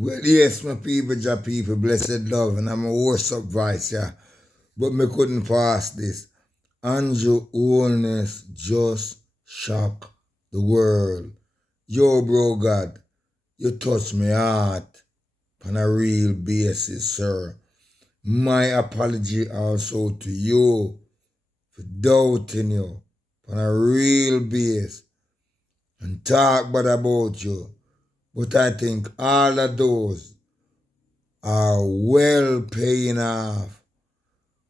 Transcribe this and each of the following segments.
Well, yes, my people, Jah people, blessed love, and I'm a worse up voice, yeah. But me couldn't pass this. Andrew Holness just shock the world. Yo, bro, God, you touch my heart on a real basis, sir. My apology also to you for doubting you on a real basis and talk bad about you. But I think all of those are well paying off.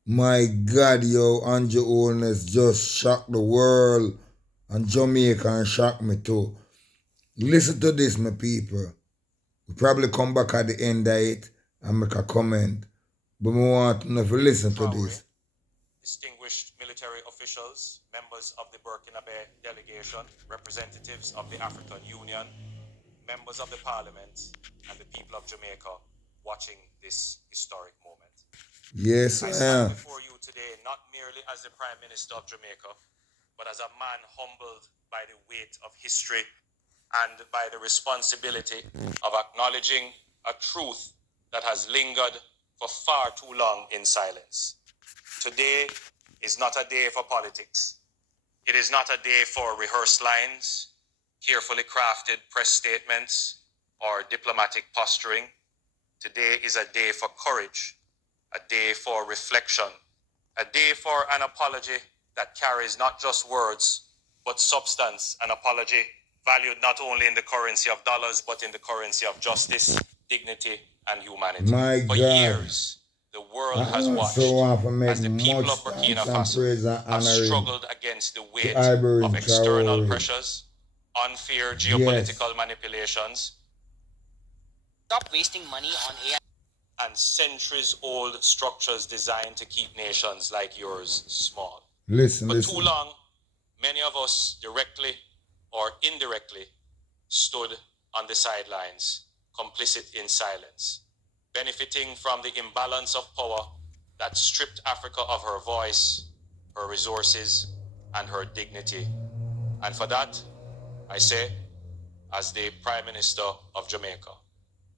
My God, yo, Andrew Holness just shocked the world, and Jamaica and shocked me too. Listen to this, my people. We probably come back at the end of it and make a comment. But we want to know if you listen to this. Distinguished military officials, members of the Burkina Faso delegation, representatives of the African Union, members of the parliament, and the people of Jamaica watching this historic moment. Yes, I stand before you today not merely as the Prime Minister of Jamaica, but as a man humbled by the weight of history and by the responsibility of acknowledging a truth that has lingered for far too long in silence. Today is not a day for politics. It is not a day for rehearsed lines, carefully crafted press statements, or diplomatic posturing. Today is a day for courage, a day for reflection, a day for an apology that carries not just words, but substance, an apology valued not only in the currency of dollars, but in the currency of justice, dignity, and humanity. My For God. years, the world has watched as the people of Burkina Faso have struggled against the weight of external pressures, unfair geopolitical manipulations. Stop wasting money on AI. And centuries-old structures designed to keep nations like yours small. For too long, many of us, directly or indirectly, stood on the sidelines, complicit in silence, benefiting from the imbalance of power that stripped Africa of her voice, her resources, and her dignity. And for that, I say, as the Prime Minister of Jamaica,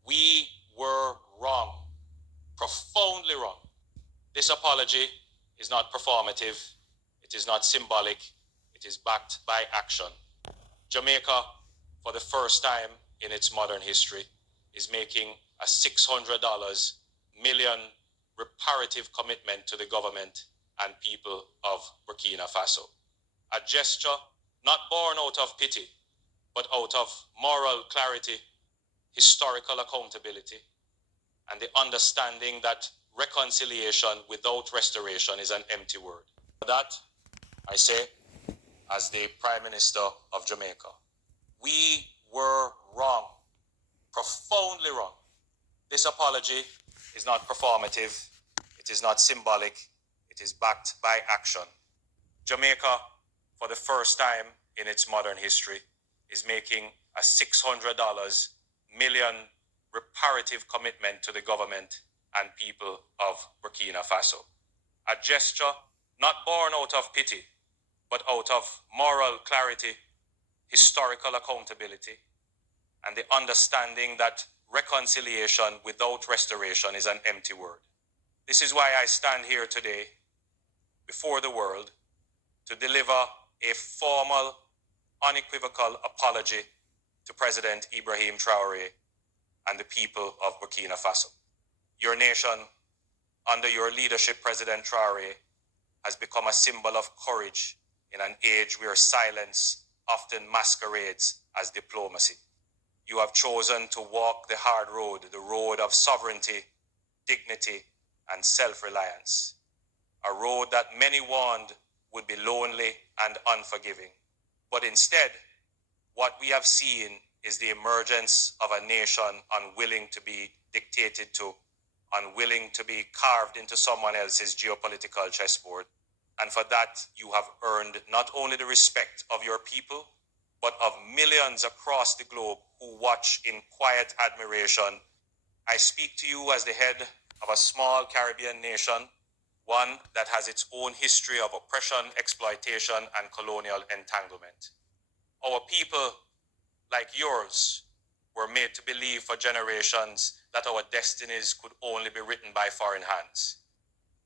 we were wrong, profoundly wrong. This apology is not performative, it is not symbolic, it is backed by action. Jamaica, for the first time in its modern history, is making a $600 million reparative commitment to the government and people of Burkina Faso. A gesture not born out of pity, but out of moral clarity, historical accountability, and the understanding that reconciliation without restoration is an empty word. For that, I say, as the Prime Minister of Jamaica, we were wrong, profoundly wrong. This apology is not performative, it is not symbolic, it is backed by action. Jamaica, for the first time in its modern history, is making a $600 million reparative commitment to the government and people of Burkina Faso. A gesture not born out of pity, but out of moral clarity, historical accountability, and the understanding that reconciliation without restoration is an empty word. This is why I stand here today before the world to deliver a formal, unequivocal apology to President Ibrahim Traore and the people of Burkina Faso. Your nation, under your leadership, President Traore, has become a symbol of courage in an age where silence often masquerades as diplomacy. You have chosen to walk the hard road, the road of sovereignty, dignity, and self-reliance. A road that many warned would be lonely and unforgiving. But instead, what we have seen is the emergence of a nation unwilling to be dictated to, unwilling to be carved into someone else's geopolitical chessboard. And for that, you have earned not only the respect of your people, but of millions across the globe who watch in quiet admiration. I speak to you as the head of a small Caribbean nation, one that has its own history of oppression, exploitation, and colonial entanglement. Our people, like yours, were made to believe for generations that our destinies could only be written by foreign hands.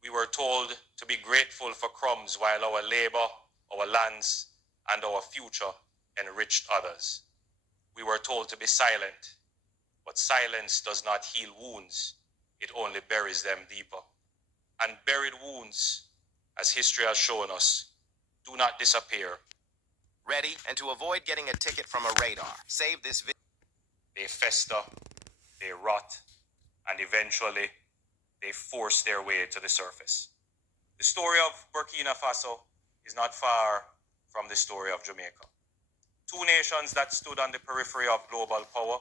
We were told to be grateful for crumbs while our labor, our lands, and our future enriched others. We were told to be silent, but silence does not heal wounds. It only buries them deeper. And buried wounds, as history has shown us, do not disappear. Ready, and to avoid getting a ticket from a radar, save this video. They fester, they rot, and eventually they force their way to the surface. The story of Burkina Faso is not far from the story of Jamaica. Two nations that stood on the periphery of global power,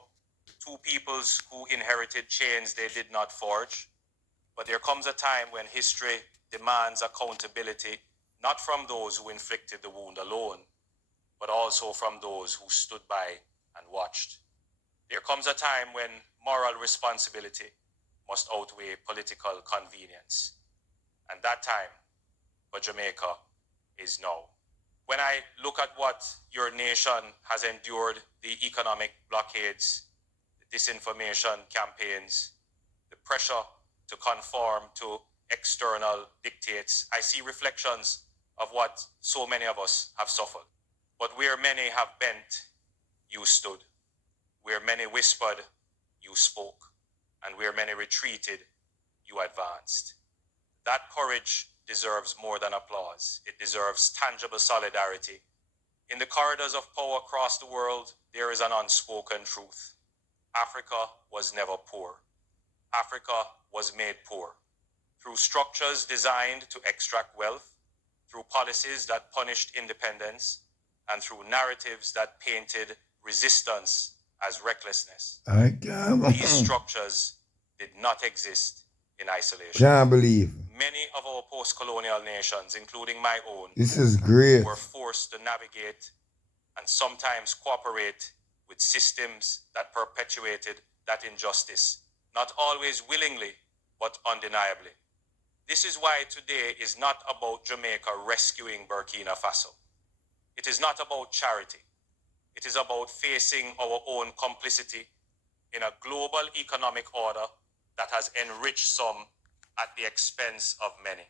two peoples who inherited chains they did not forge. But there comes a time when history demands accountability, not from those who inflicted the wound alone, but also from those who stood by and watched. There comes a time when moral responsibility must outweigh political convenience. And that time for Jamaica is now. When I look at what your nation has endured, the economic blockades, the disinformation campaigns, the pressure to conform to external dictates, I see reflections of what so many of us have suffered. But where many have bent, you stood. Where many whispered, you spoke. And where many retreated, you advanced. That courage deserves more than applause. It deserves tangible solidarity. In the corridors of power across the world, there is an unspoken truth. Africa was never poor. Africa was made poor through structures designed to extract wealth, through policies that punished independence, and through narratives that painted resistance as recklessness. These structures did not exist in isolation. Can't believe. Many of our post-colonial nations, including my own, This is great. were forced to navigate and sometimes cooperate with systems that perpetuated that injustice, not always willingly, but undeniably. This is why today is not about Jamaica rescuing Burkina Faso. It is not about charity. It is about facing our own complicity in a global economic order that has enriched some at the expense of many.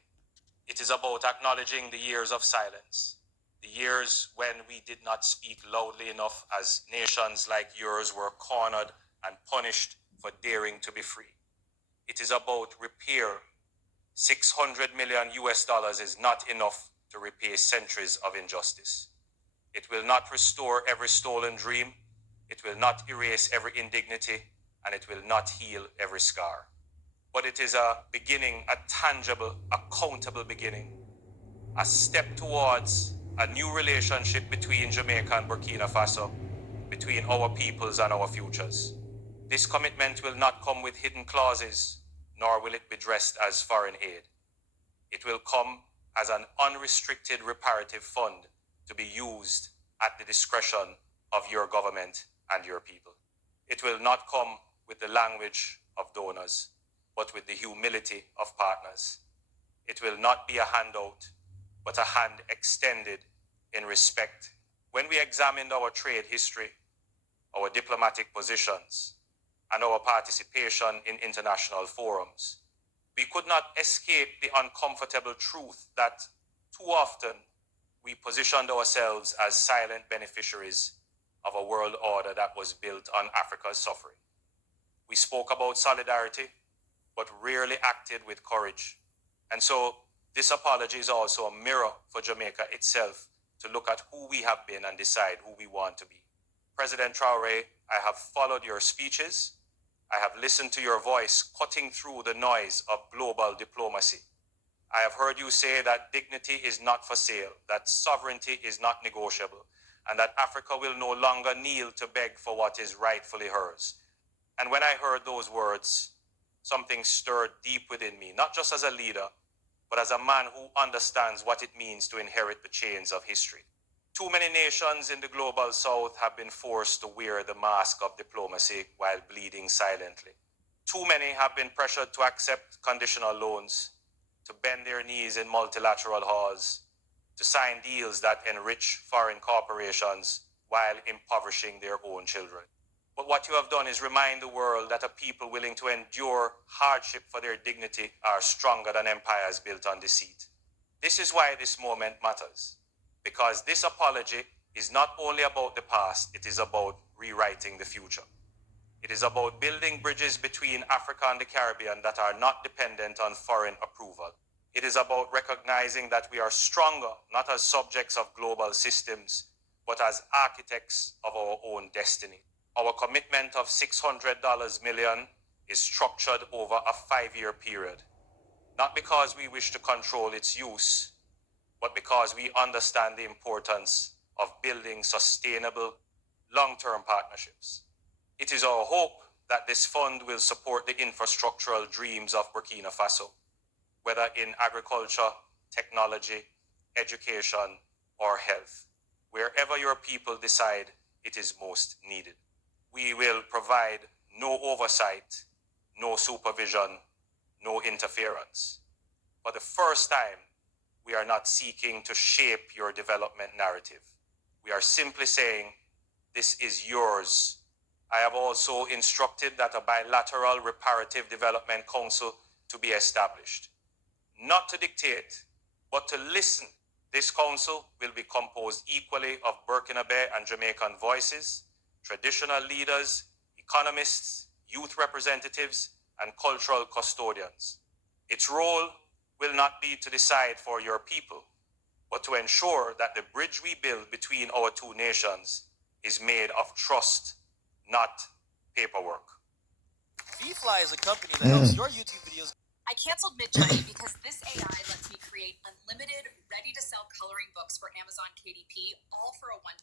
It is about acknowledging the years of silence, the years when we did not speak loudly enough as nations like yours were cornered and punished for daring to be free. It is about repair. $600 million is not enough to repay centuries of injustice. It will not restore every stolen dream. It will not erase every indignity, and it will not heal every scar. But it is a beginning, a tangible, accountable beginning, a step towards a new relationship between Jamaica and Burkina Faso, between our peoples and our futures. This commitment will not come with hidden clauses, nor will it be dressed as foreign aid. It will come as an unrestricted reparative fund to be used at the discretion of your government and your people. It will not come with the language of donors, but with the humility of partners. It will not be a handout, but a hand extended in respect. When we examined our trade history, our diplomatic positions, and our participation in international forums, we could not escape the uncomfortable truth that too often we positioned ourselves as silent beneficiaries of a world order that was built on Africa's suffering. We spoke about solidarity, but rarely acted with courage. And so this apology is also a mirror for Jamaica itself to look at who we have been and decide who we want to be. President Traore, I have followed your speeches. I have listened to your voice cutting through the noise of global diplomacy. I have heard you say that dignity is not for sale, that sovereignty is not negotiable, and that Africa will no longer kneel to beg for what is rightfully hers. And when I heard those words, something stirred deep within me, not just as a leader, but as a man who understands what it means to inherit the chains of history. Too many nations in the global south have been forced to wear the mask of diplomacy while bleeding silently. Too many have been pressured to accept conditional loans, to bend their knees in multilateral halls, to sign deals that enrich foreign corporations while impoverishing their own children. But what you have done is remind the world that a people willing to endure hardship for their dignity are stronger than empires built on deceit. This is why this moment matters, because this apology is not only about the past, it is about rewriting the future. It is about building bridges between Africa and the Caribbean that are not dependent on foreign approval. It is about recognizing that we are stronger, not as subjects of global systems, but as architects of our own destiny. Our commitment of $600 million is structured over a 5-year period, not because we wish to control its use, but because we understand the importance of building sustainable, long-term partnerships. It is our hope that this fund will support the infrastructural dreams of Burkina Faso, whether in agriculture, technology, education, or health, wherever your people decide it is most needed. We will provide no oversight, no supervision, no interference. For the first time, we are not seeking to shape your development narrative. We are simply saying, this is yours. I have also instructed that a bilateral reparative development council to be established, not to dictate, but to listen. This council will be composed equally of Burkinabe and Jamaican voices, traditional leaders, economists, youth representatives, and cultural custodians. Its role will not be to decide for your people, but to ensure that the bridge we build between our two nations is made of trust, not paperwork. VFly is a company that helps your YouTube videos. I canceled Midjourney because this AI lets me create unlimited, ready-to-sell coloring books for Amazon KDP, all for a one.